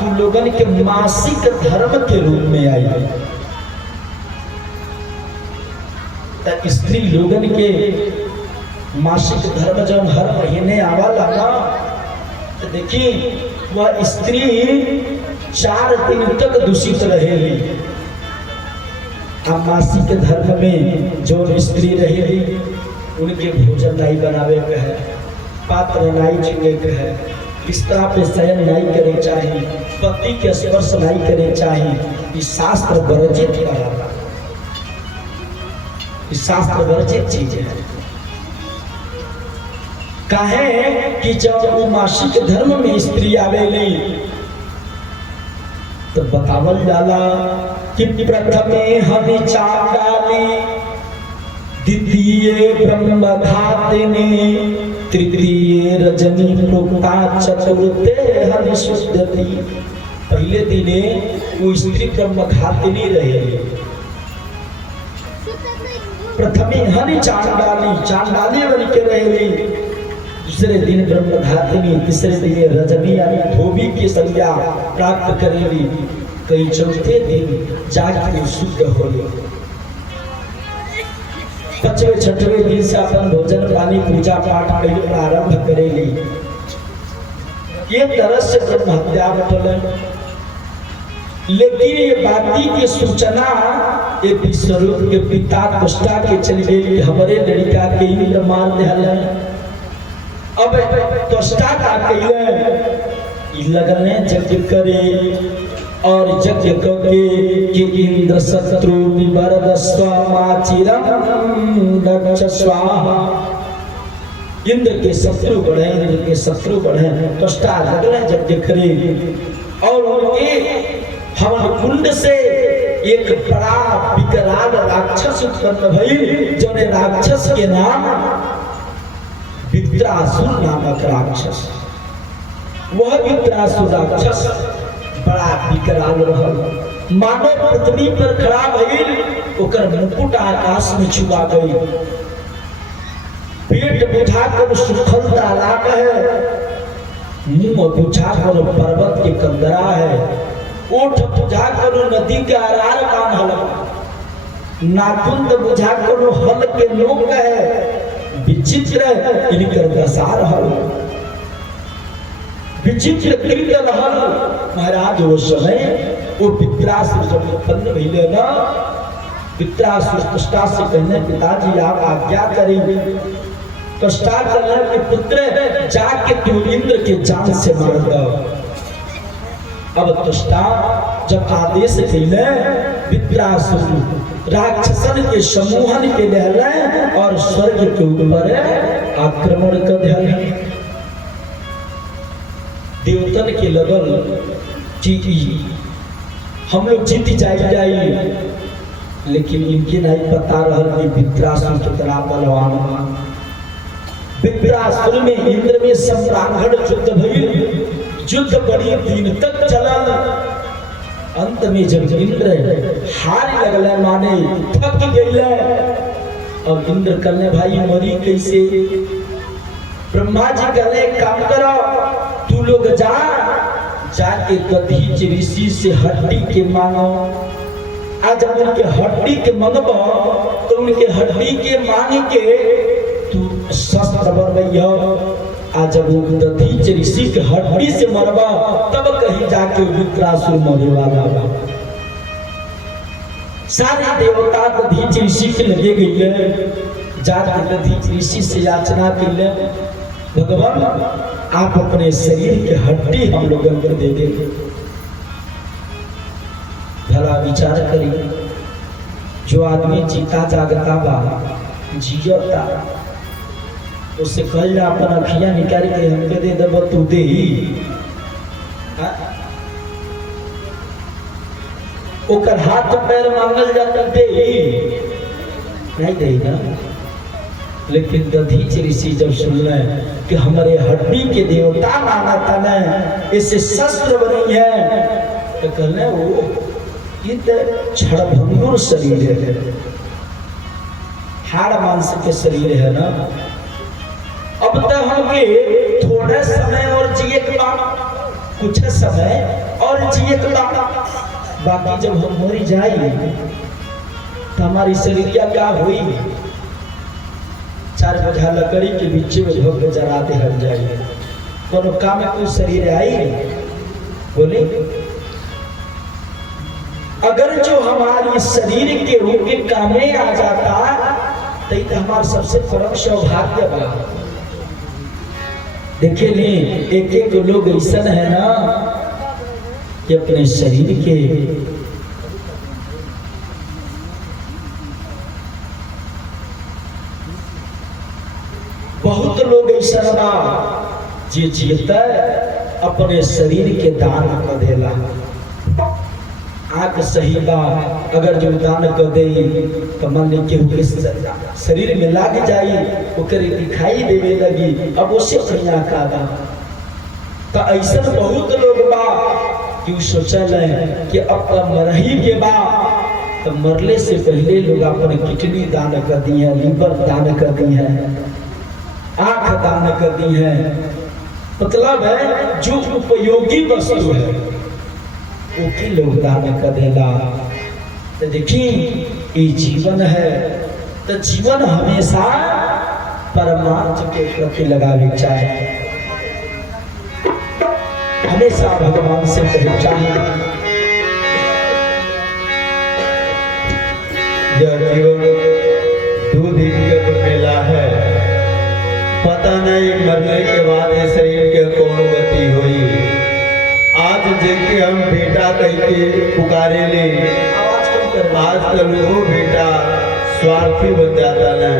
तू लोगन के मासिक धर्म के रूप में आई। स्त्री लोगन के मासिक धर्म जब हर महीने आवाला ना, तो देखी वह स्त्री 4 दिन तक दूषित रहेगी। अब मासिक धर्म में जो स्त्री रहेगी उनके भोजन नहीं बनावे के है, पात्र नहीं छुए के है, बिस्तरा पे शयन नहीं करे चाहिए, पति के स्पर्श नहीं करे चाहिए। इस शास्त्र वर्जित कराता, इस शास्त्र वर्जित चीज है। काहे कि जब वो मासिक धर्म में स्त्री आवेली तो बतावल जाला कि प्रथमे हवि चांडाली, द्वितीय ब्रह्मघातिनी, तृतीय रजनी प्रोक्ता, चतुर्थे हवि शुद्धति। पहले दिने वो स्त्री ब्रह्मघातिनी रहेगी। प्रथमे हवि चांडाली, चांडाली बन के रहेगी। दूसरे दिन ब्रह्मघातिनी, तीसरे दिन रजनी यानी धोबी की संज्ञा प्राप्त करेगी। कई चौथे दिन जाके शुद्ध होगी। 5वें 6वें दिन से अपन भोजन पानी पूजा पाठ प्रारंभ करेगी। ये तरह से ब्रह्म हत्या बटल। लेकिन ये बाती की सूचना ये विश्वरूप के पिता कुष्टा के चली गई। हमारे लड़का के इंद्र मार दिया। अब कुष्टा का कहिए लगने यज्ञ करे और यज्ञ करके कि इंद्र शत्रु विवरद स्वामाचिरम दक्ष स्वाहा। इंद्र के शत्रु बढ़े, इंद्र के शत्रु बढ़े। कुष्टा लगने यज्ञ करे और उनके हवन कुंड से एक बड़ा विकराल राक्षस उत्पन्न भई, जो ने राक्षस के नाम विद्रासुर नामक राक्षस। वह विद्रासुर राक्षस बड़ा विकराल रहल। मानव पृथ्वी पर खड़ा भइल, ओकर मुकुट आकाश में छुआ गई। पेट बुझाकर सुखलता लाग है, मुंह बुझाकर पर्वत के कंदरा है, ओठ बुझाकर नदी के आरार कान हल, नाखून बुझाकर हल के नोक है। विचित्र इनकर दशा रहल, विचित्र कृत रहल। महाराज वो समय वो विद्रासुर जब उत्पन्न भइले ना, विद्रासुर कुष्टा से कहने पिताजी आप आज्ञा करेंगे। कुष्टा कहने कि पुत्र जाके तू इंद्र के जान से मार दो। अब कुष्टा जब आदेश दिले, विद्रासुर राक्षसन के समूहन के लहले और स्वर्ग के ऊपर आक्रमण कर दिया। देवतन के लगल कि हम लोग जीत जाए, लेकिन इनके नहीं पता रहल कि विद्रासुर कितना बलवान। विद्रासुर में इंद्र में सम्रांगण युद्ध भइल। युद्ध बड़ी दिन तक चलल। अंत में जब इंद्र हार लगले, माने थक गए, और इंद्र कहले भाई मरी कैसे। ब्रह्मा जी कहले काम करो, तू लोग जाके दधीच ऋषि से हड्डी के मांगो। आज जब उनके हड्डी के मंगबो तो उनके हड्डी के मांग के तू शस्त्र बनबैया। आज जब वो दधीच ऋषि के हड्डी से मरबा तब कहीं जाके विद्रासुर मरे वाला बा। सारे देवता दधीच ऋषि के लगे गए, जाके दधीच ऋषि से याचना कैले, भगवान आप अपने शरीर के हड्डी हम लोगों को दे देंगे। भला विचार करिए, जो आदमी जीता जागता बा, जियता, उससे कल जा अपन अखियां निकाल के हमके दे दब तू दे ही। ओकर हाथ पैर मांगल जाता दे ही नहीं दे ना। लेकिन दधीच ऋषि जब सुनले कि हमारे हड्डी के देवता माना था ना, इससे शस्त्र बनी है, तो कहने वो ये तो क्षणभंगुर शरीर है, हाड़ मांस के शरीर है ना। अब तक हमके थोड़े समय और जिए के बाद कुछ समय और जिए तो बाकी जब हम मरी जाए तो हमारी शरीरिया क्या हुई, 4 बोझा लकड़ी के बीच में झोंक के जला दे हट जाए, कोनो काम में कुछ शरीर आई बोले। अगर जो हमारी शरीर के रूप के काम में आ जाता तो हमारा सबसे परम सौभाग्य बा। देखिए नहीं, एक एक लोग ऐसा है ना कि अपने शरीर के बहुत लोग ऐसा बा जे जीता अपने शरीर के दान कर देला। आंख सही बा, अगर जो दान कर दे तो मन के शरीर में लाग जाई, ओकरे दिखाई देवे लगी, अब उससे बढ़िया का बा। तो ऐसा बहुत लोग बा कि सोचल है कि अब तो मरही के बा, तो मरले से पहले लोग अपने किडनी दान कर दी है, लीवर दान कर दी है, आंख दान कर दी है। मतलब है जो उपयोगी वस्तु है ओके लोग दान कर देला। तो देखिए ये जीवन है, तो जीवन हमेशा परमात्मा के प्रति लगावे चाहिए, हमेशा भगवान से पहचान। यह जीवन 2 दिन के मेला है, पता नहीं मरने के बाद इस शरीर के कौन गति हुई। आज जिनके हम बेटा कह के पुकारे ले, आजकल वो बेटा स्वार्थी बन जाता ना।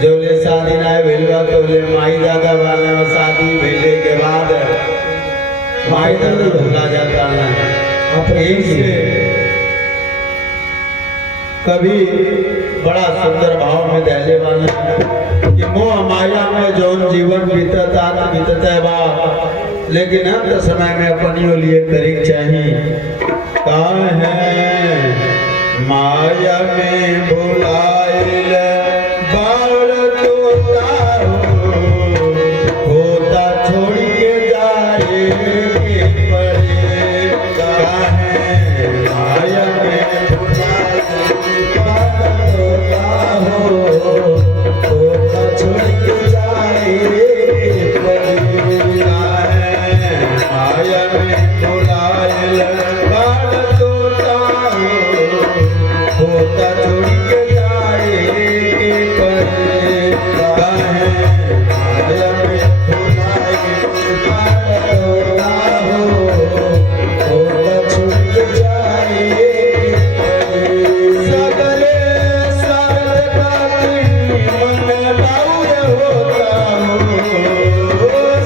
जो ले शादी ना भेलवा तो ले माई दादा वाले और शादी भेजने के बाद माई दादा भुला जाता ना। से कभी बड़ा सुंदर भाव में दहले वाला कि मोह माया में जौन जीवन बीतता बीतता बा, लेकिन अंत समय में अपनी लिए करे चाहिए। कहाँ है माया में भुलाइल बाल तोता होता छोड़ के जाए के पड़े। कहाँ है माया में भुलाइल बाल तोता होता छोड़ के जाए के पड़े। माया में भुलाइल बाल तोता होता छोड़ के जाए के परे। माया में भुलाइल बाल तोता होता छोड़ के जाए के परे। सगले स्वार्थ का मन बाउर होता हो,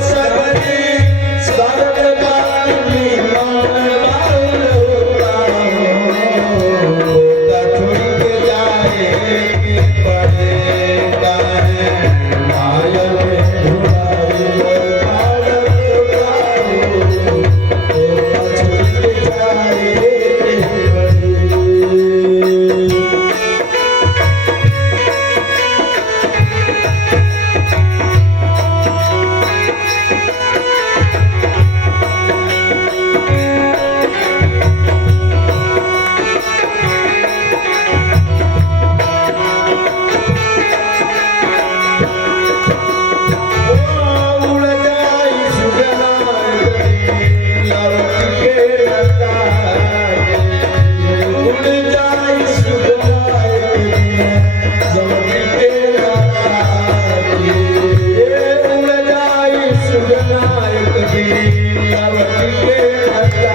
सगले स्वार्थ का मन बाउर होता हो, होता छोड़ के जाए के पड़ेगा है। माया में भुलाइल बाल तोता होता छोड़ के जाए के पड़े। उड़ जाई सुगना लौट के लताए, उड़ जाई सुगना लौट के लताए, उड़ जाई सुगना लौट के लताए।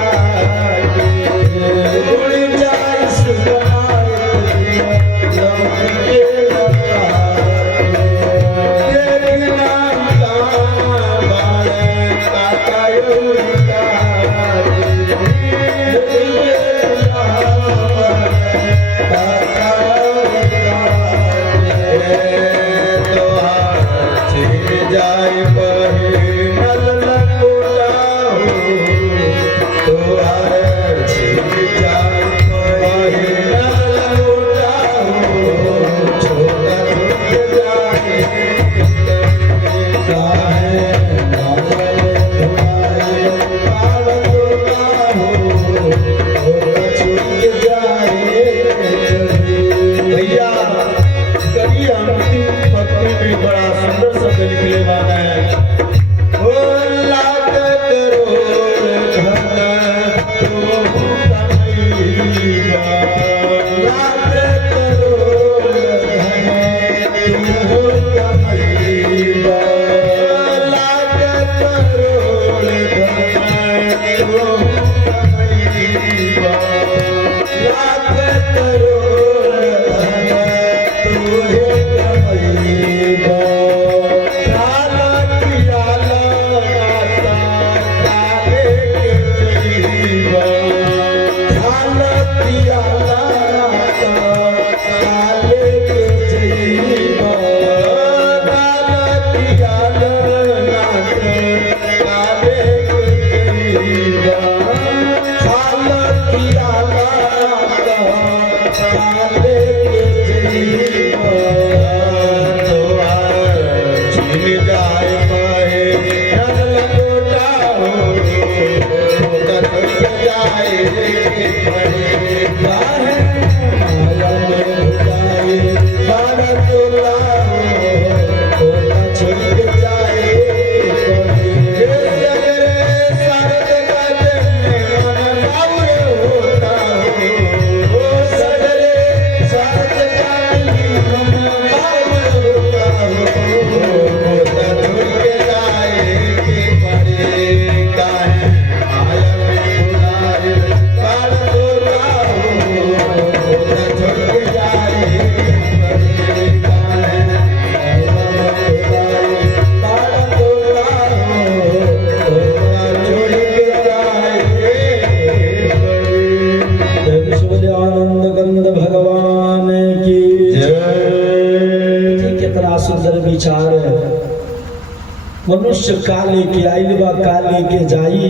मनुष्य का लेके आइल बा का लेके जाई।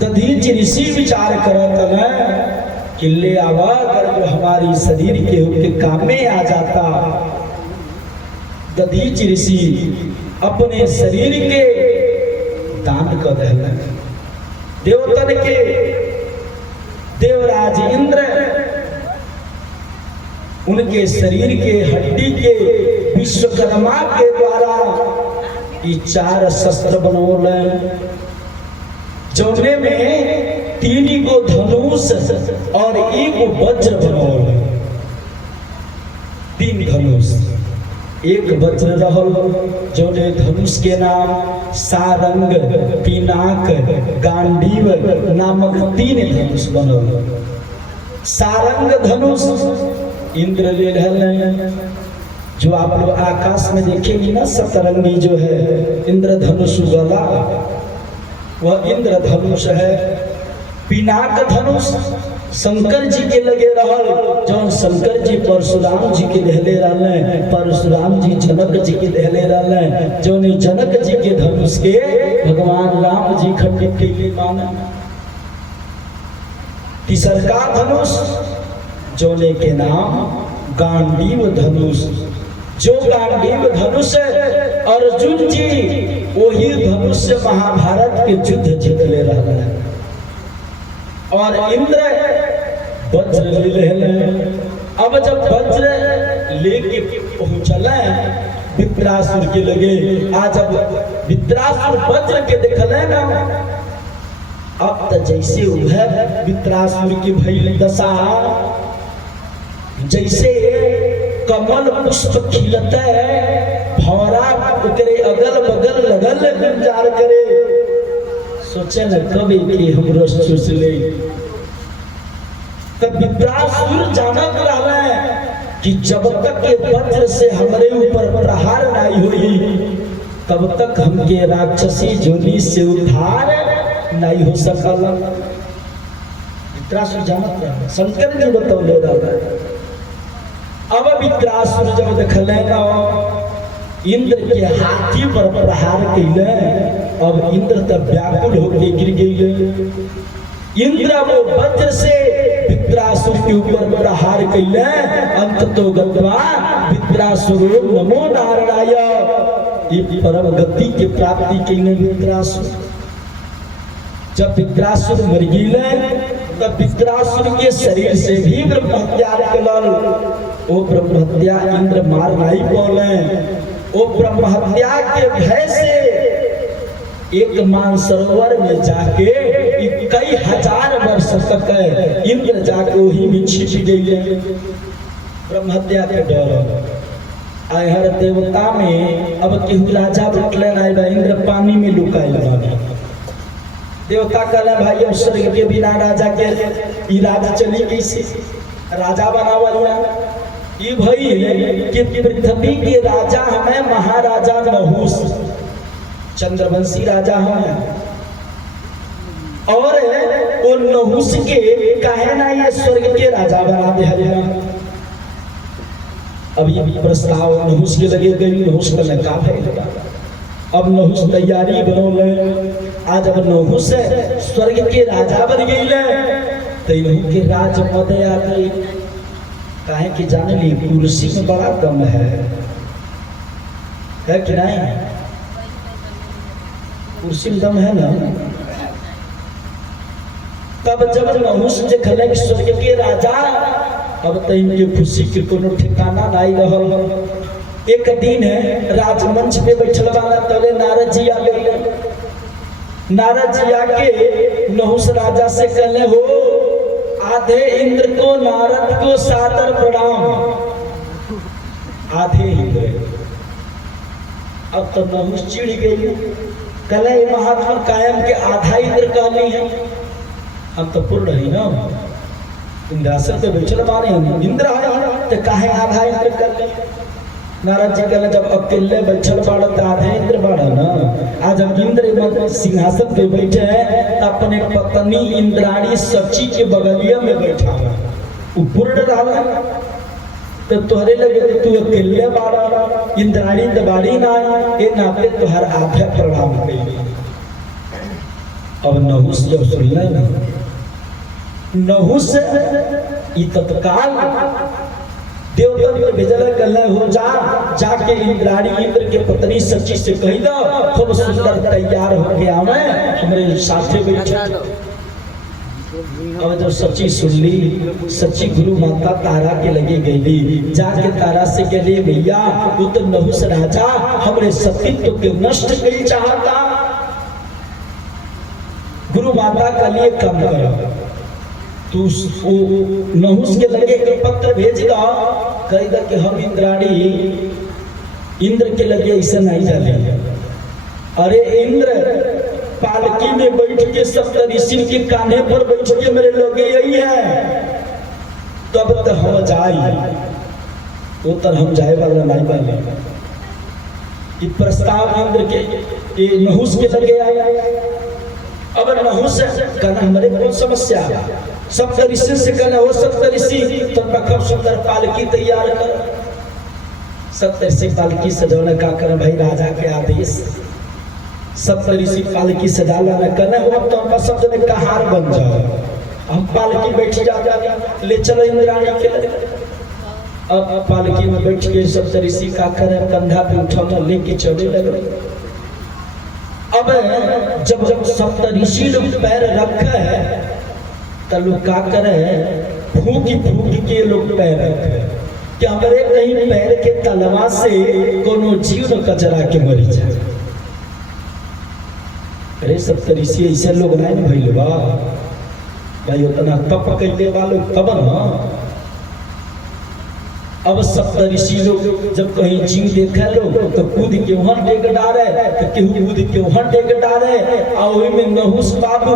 दधीच ऋषि विचार करत न कि ले आवा अगर जो हमारी शरीर के काम में आ जाता। दधीच ऋषि अपने शरीर के दान कर दिल। देवतन के देवराज इंद्र उनके शरीर के हड्डी के विश्वकर्मा के द्वारा ये 4 शस्त्र बनौले, जौने में 3 गो धनुष और 1 गो वज्र बनौले। 3 धनुष, 1 वज्र रहल, जौने धनुष के नाम सारंग, पिनाक, गांडीव नामक 3 धनुष बनल। सारंग धनुष इंद्र ले रहल, जो आप लोग आकाश में देखेंगे ना सतरंगी जो है इंद्रधनुष वाला, वह इंद्रधनुष है। पिनाक धनुष शंकर जी के लगे रहल, जो शंकर जी परशुराम जी के दहले रहले, परशुराम जी जनक जी के दहले रहले, जो ने जनक जी के धनुष के भगवान राम जी खंडित के माने। तीसरका धनुष जोने के नाम गांडीव धनुष, जो गांडीव धनुष अर्जुन जी वही धनुष से महाभारत के युद्ध जीत ले रहा है। और इंद्र वज्र ले रहे। अब जब वज्र लेके पहुंचल वित्रासुर के लगे, आज जब वित्रासुर वज्र के देखल ना, अब तो जैसे वह वित्रासुर की भइल दशा, जैसे कमल पुष्प खिलता है, भौरा उकरे अगल बगल लगल गुंजार करे, सोचे न कभी कि हम रस चूस ले। तब वित्रासुर जानत रहा है कि जब तक के वज्र से हमारे ऊपर प्रहार नहीं हुई, तब तक हमके राक्षसी जोनी से उद्धार नहीं हो सकल। वित्रासुर जानत रहा, शंकर जी बतौले रहा। अब वित्रासुर जब देखले ना इंद्र के हाथी पर प्रहार कैले, अब इंद्र तब व्याकुल होकर गिर गए। इंद्र वो वज्र से वित्रासुर के ऊपर प्रहार कैले, अंत तो गत्वा वित्रासुर नमो नारायणाय, ये परम गति के प्राप्ति कैले वित्रासुर। जब वित्रासुर मर गए तब वित्रासुर के शरीर से भी ब्रह्म हत्या निकलल। वो ब्रह्म हत्या इंद्र मार नहीं पौले। वो ब्रह्म हत्या के भय से एक मानसरोवर में जाके कई हजार वर्ष तक इंद्र जाके वही में छिप गए। ब्रह्म हत्या के डर हर देवता में अब केहू राजा बटले इंद्र पानी में लुकाई। देवता कहले भाई अब स्वर्ग के बिना राजा के ई राज चली कैसे, राजा बनावल ये भाई कि पृथ्वी के राजा हमें महाराजा नहुस चंद्रवंशी राजा हमें, और वो नहुस के कहे ना ये स्वर्ग के राजा बना दे हरिया। अब ये प्रस्ताव नहुस के लगे गई, नहुस का लगा है। अब नहुस तैयारी बनौले, आज अब नहुस स्वर्ग के राजा बन गई तो इन्हों के राज पद आ गई। काहे कि जाने ली कुर्सी में बड़ा दम है कि नहीं, कुर्सी में दम है ना। तब जब नहुस देखल कि स्वर्ग के राजा, अब तो इनके खुशी के कोनो ठिकाना नहीं रहल। एक दिन है राजमंच पे बैठल वाला तले नारद जी आ गए। नारद जी आके नहुस राजा से कहले हो, आधे इंद्र को नारद को सादर प्रणाम। आधे इंद्र, अब तो नहुस चिढ़ गई, कहले महात्मा कायम के आधा इंद्र कहली है, हम तो पूर्ण ही ना इंद्रासन पे बैठल बारे हम इंद्र है तो काहे आधा इंद्र कर ले। नारद जी कहले जब अकेले बैठल बाड़ तो आधा इंद्र बाड़ा ना, आज हम इंद्र सिंहासन पे बैठे हैं, अपने पत्नी इंद्राणी सची के बगलिया में बैठा है, वो पूर्ण रहा तो तोहरे लगे तू अकेले बाड़ा, इंद्राणी दबाड़ी ना ये नाते तुहर आधा प्रणाम करी। अब नहुस जब सुनले ना, नहुस ई तत्काल देवता ने भेजल कहले हो जाके इंद्राणी इंद्र के पत्नी सची से कही दो खूब सुंदर तैयार होके आवे हमरे साथे बैठे। अब जब सची सुन ली, सची गुरु माता तारा के लगे गई, जाके तारा से कहले भैया वो तो नहुस राजा हमरे सतीत्व के नष्ट करी चाहता, गुरु माता का लिए कम करो, तू नहुस के लगे के पत्र भेज दो, कह दो कि हम इंद्राणी इंद्र के लगे ऐसा नहीं जाने। अरे इंद्र पालकी में बैठ के सप्तऋषि के कान्हे पर बैठ के मेरे लगे यही है, तब तो हम जाए, वो तर हम जाए वाला नहीं वाले। ये प्रस्ताव इंद्र के नहुस के लगे आया। अब नहुस कहना हमारे बहुत समस्या, सप्तऋषि से कहना हो सप्तऋषि तो खूब सुंदर पालकी तैयार कर। सप्तऋषि पालकी सजाने का कर भाई राजा के आदेश, सप्तऋषि पालकी सजाना न करना हो, अब तो हम सब जने कहार बन जाओ, हम पालकी बैठ जाते ले चलो इंद्राणी के। अब पालकी में बैठ के सप्तऋषि का करे कंधा पे उठा लेके चले लगे। अब जब जब सप्तऋषि लोग पैर रखे है तो लोग का करे फूक के लोग पैर रखे कि हमारे कहीं पैर के तलवा से कोनो जीव न कचरा के मरी जाए। अरे सप्तऋषि ऐसे लोग नहीं भइल बा भाई, उतना तप कैले वालों तब न। अब सप्तऋषि लोग जब कहीं जीव देखे लोग तो कूद के वहां डेग डारे, तो केहू कूद के वहां डेग डारे, और वही में नहुस बाबू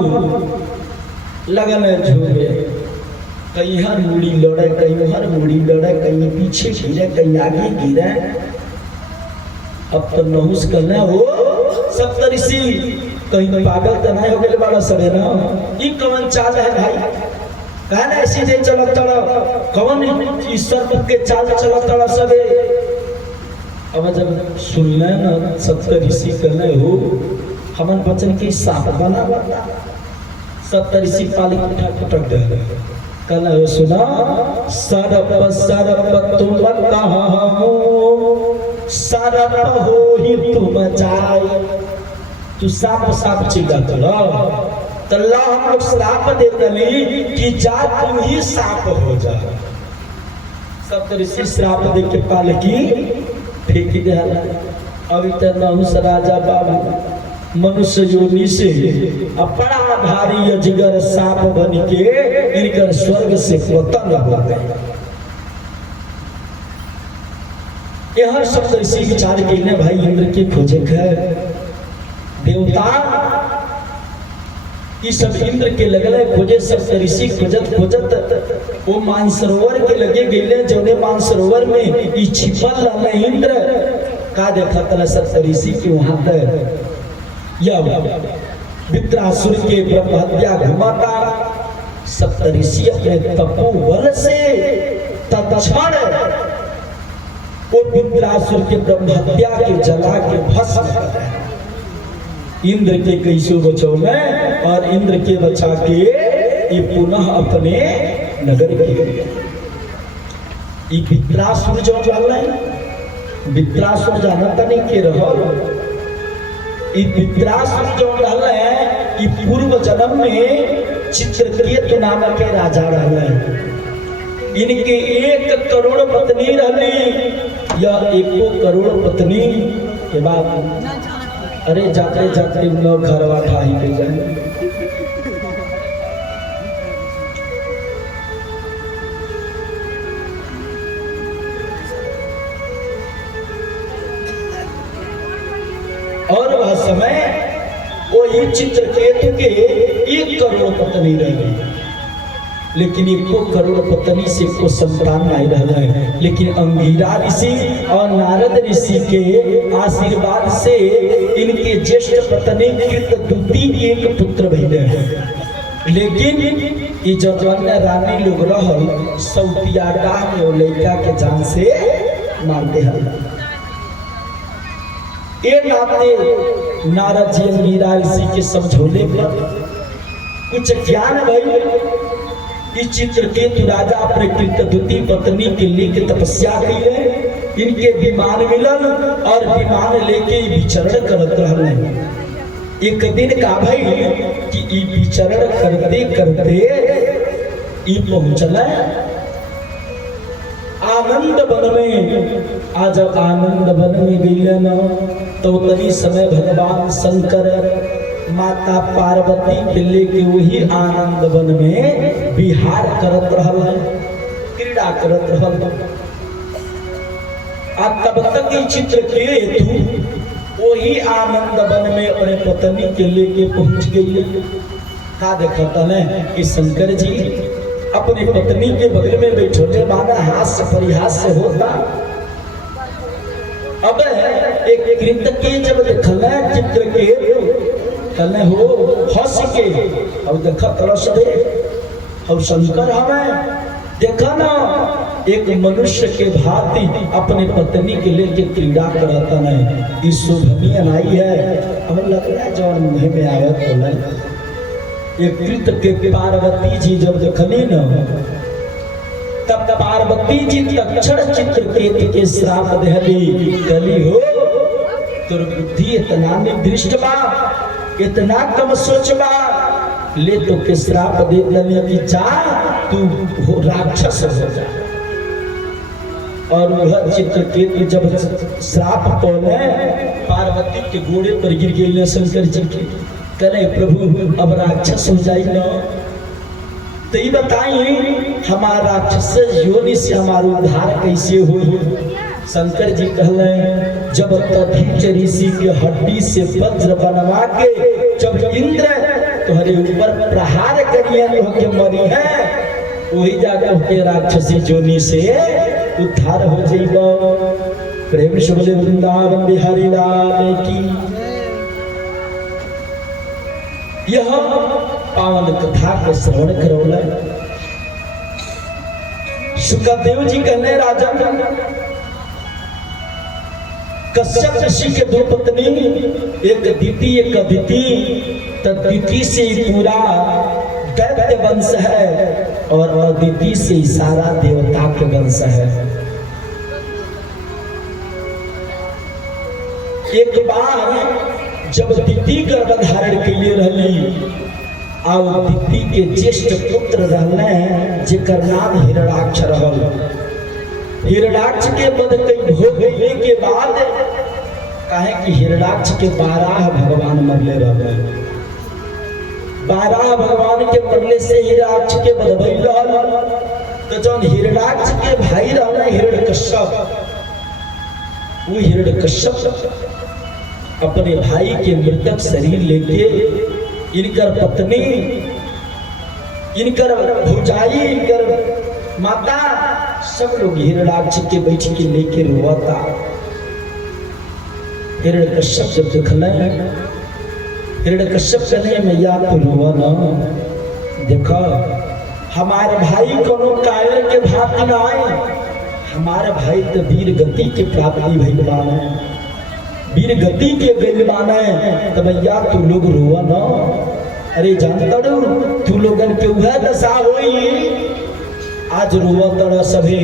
लगल झूमे, कहीं हर मुड़ी लड़े, कहीं हर मुड़ी लड़े, कहीं पीछे गिरे, कहीं आगे गिरे। अब तो नहुस कहना हो सप्तऋषि कहीं पागल तो नहीं हो गए बड़ा सवेरा, ई कौन चाल है भाई, कहना ऐसी नहीं चलत कौन ईश्वर के चाल चलत सबे। अब जब सुनले न सप्तऋषि कहले हो हमन बचन के साथ बना बता, सप्तऋषि पालिक उठा पटक दे कहले हो सुना, सरप सरप तुम कहो सरप हो ही तुम जाए, तू साप साप चिल्ला तो अल्लाह हम लोग श्राप देते कि जा तुम ही साप हो जा। सप्तऋषि श्राप दे के पालकी फेंक दे। अभी तक नहुस राजा बाबू मनुष्य योनि से बड़ा भारी अजगर सांप बन के इनकर स्वर्ग से पतन हो गए। यह सप्तऋषि विचार के भाई इंद्र के खोजे है देवता कि सब इंद्र के लगले खोजे, सब ऋषि खोजत खोजत वो मानसरोवर के लगे गईले, जौने मानसरोवर में ई छिपल रहले इंद्र का देखा तला सब ऋषि के वहां तक या वित्रासुर के ब्रह्म हत्या घुमाता। सप्तऋषि अपने तपोबल से तत्क्षण वो वित्रासुर के ब्रह्म हत्या के जला के भस्म कर रहे। इंद्र के कैसे बचौले और इंद्र के बचा के ये पुनः अपने नगर के लिए। ये वित्रासुर जो चल वित्रासुर जानता नहीं के रहल। ये वित्रासुर जो रहल है कि पूर्व जन्म में चित्रकेतु नामक के राजा रहल। इनके 1 करोड़ पत्नी रहली या 1 करोड़ पत्नी के बाद अरे जाते जाते न घरवा ठाही के जाए। और वह समय वो ये चित्रकेतु के 1 करोड़ पत्नी रह गई, लेकिन 1 करोड़ पत्नी से को संतान नहीं रहा है। लेकिन अंगिरा ऋषि और नारद ऋषि के आशीर्वाद से इनके ज्येष्ठ पत्नी कृतदुति एक पुत्र भइले। लेकिन ये जजवन रानी लोग रहल सौतियाडा में लड़का के जान से मार दे। ये नाते नारद जी अंगिरा ऋषि के समझौले पर कुछ ज्ञान भइल। चित्रकेतु राजा अपने कृतदुति पत्नी के लिए तपस्या कइले, इनके विमान मिलल और विमान लेके विचरण करत रहले। एक दिन का भाई कि ई विचरण करते करते ई पहुंचल आनंद वन में। आज आनंद वन में गइले न तो तनी समय भगवान शंकर माता पार्वती के लेके वही आनंद वन में विहार करत रहल है, क्रीड़ा करत रहल। तब तक ये चित्रकेतु वही आनंद वन में अपने पत्नी के लेके पहुंच गई। का देखता है कि शंकर जी अपनी पत्नी के बगल में बैठे माना हास्य परिहास से होता। अब एक कृत के जब देखल चित्रकेतु कल हो हंस के और देखा तरस दे और शंकर हमें देखा ना एक मनुष्य के भांति अपने पत्नी के लेके क्रीड़ा करता है। इस शुभमी अनाई है हमें लग रहा है जवान मुँह में आवत बोला। एक कृत के पार्वती जी जब देखली न तब पार्वती जी तक्षण चित्रकेतु के श्राप देहली कली हो तुर बुद्धि इतना निदृष्ट बा, इतना कम सोचबा, ले तो के श्राप दे दली कि जा तू राक्षस हो जा। और वह चित्रकेतु जब श्राप पौने पार्वती के घोड़े पर गिर गई शंकर जी के करे प्रभु अब राक्षस हो जाए न तो ये बताइए हमारा राक्षस योनि से हमारा उद्धार कैसे हो। शंकर जी कहले जब तभी ऋषि के हड्डी से वज्र बनवा के जब इंद्र तुम्हारे ऊपर प्रहार करिए तो के मरी है वही जाकर के राक्षसी योनि से उद्धार हो जाइबो। प्रेम से बोले वृंदावन बिहारी लाल की। यह पावन कथा के श्रवण करौला। सुखदेव जी कहने राजन कश्यप ऋषि के 2 पत्नी, एक दिति एक अदिति। दिति से पूरा दैत्य वंश है और अदिति से सारा देवता के वंश है। एक बार जब दिति गर्भ धारण के लिए रहली और दिति के ज्येष्ठ पुत्र रहने जेकर नाम हिरणाक्ष रहल। हिरणाक्ष के पद कई भोग होने के बाद कहे कि हिरणाक्ष के 12 भगवान मरले रहे। 12 भगवान के मरने से हिरणाक्ष के पद भइल रहल। तो जब हिरणाक्ष के भाई रहना हिरण्यकश्यप, वो हिरण्यकश्यप अपने भाई के मृतक शरीर लेके इनकर पत्नी, इनकर भौजाई, इनकर माता, सब लोग हिरणाक्ष के बैठ के लेके रोता। हिरण्यकश्यप जब देखल, हिरण्यकश्यप कहने मैया तो रोवा ना, देखो हमारे भाई कोनो कायर के भांति ना आए, हमारे भाई तो वीर गति के प्राप्ति भइल बाने, वीर गति के गइल बाने, तो भैया तू लोग रोवा ना। अरे जानता तू लोगन के वह दशा होई, आज रोवा तड़ा सभे,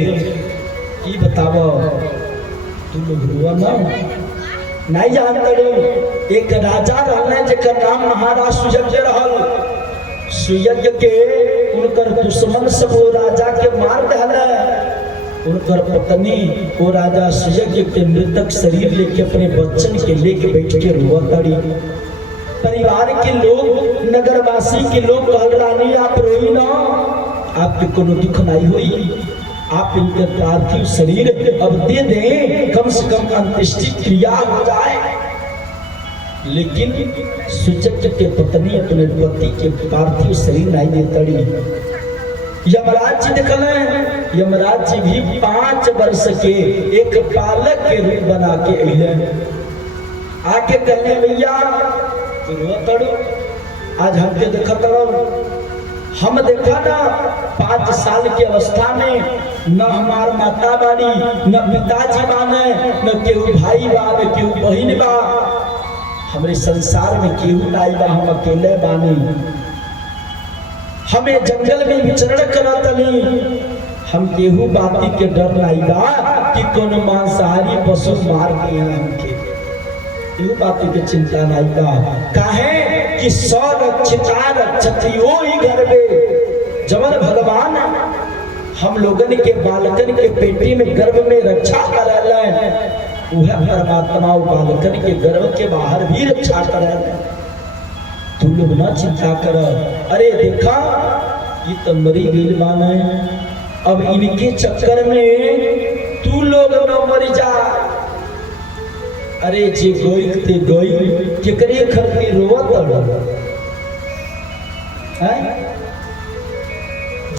ई बतावा तू लोग रोवा ना। नहीं जानता एक राजा रहने जेकर नाम महाराज सुयज्ञ रहल, सुयज्ञ के उनकर दुश्मन सब वो राजा के मार दहले। उनकर पत्नी वो राजा सुयज्ञ के मृतक शरीर लेके अपने बच्चन के लेके बैठ के रोवा तड़ी। परिवार के लोग, नगरवासी के लोग कहल रानी आप रोई ना, आपके कोनो दुख नहीं हुई, आप इनका पार्थिव शरीर अब दे दें, कम से कम अंत्येष्टि क्रिया हो जाए। लेकिन सुयज्ञ के पत्नी अपने पति के पार्थिव शरीर नहीं दे तड़ी। यमराज जी देखल, यमराज जी भी 5 वर्ष के एक बालक के रूप बना के अइले, आके कहने भैया रो तड़ो, आज हमके देखा तड़ो, हम देखा ना 5 साल की अवस्था में न हमार माता बाड़ी, न पिताजी बाने, न केहू भाई बा, न केहू बहिन बा, हमरे संसार में केहू नहीं बा, हम अकेले बानी। हमें जंगल में विचरण करतली, हम केहू बाती के डर नहीं बा कि कोनो मांसाहारी पशु मार दिया हमके, केहू बाती के चिंता नहीं बा। काहे कि स्वरक्षिता रक्षति ओहि गर्भे, जवन भगवान हम लोगन के बालकन के पेटी में गर्भ में रक्षा करले, वह परमात्मा बालकन के गर्भ के बाहर भी रक्षा करले। तू लोग ना चिंता कर। अरे देखा ये तो मरी गई माने, अब इनके चक्कर में तू लोग न मर जा। अरे जे गोई ते गोई केकरे खरती रोवत है,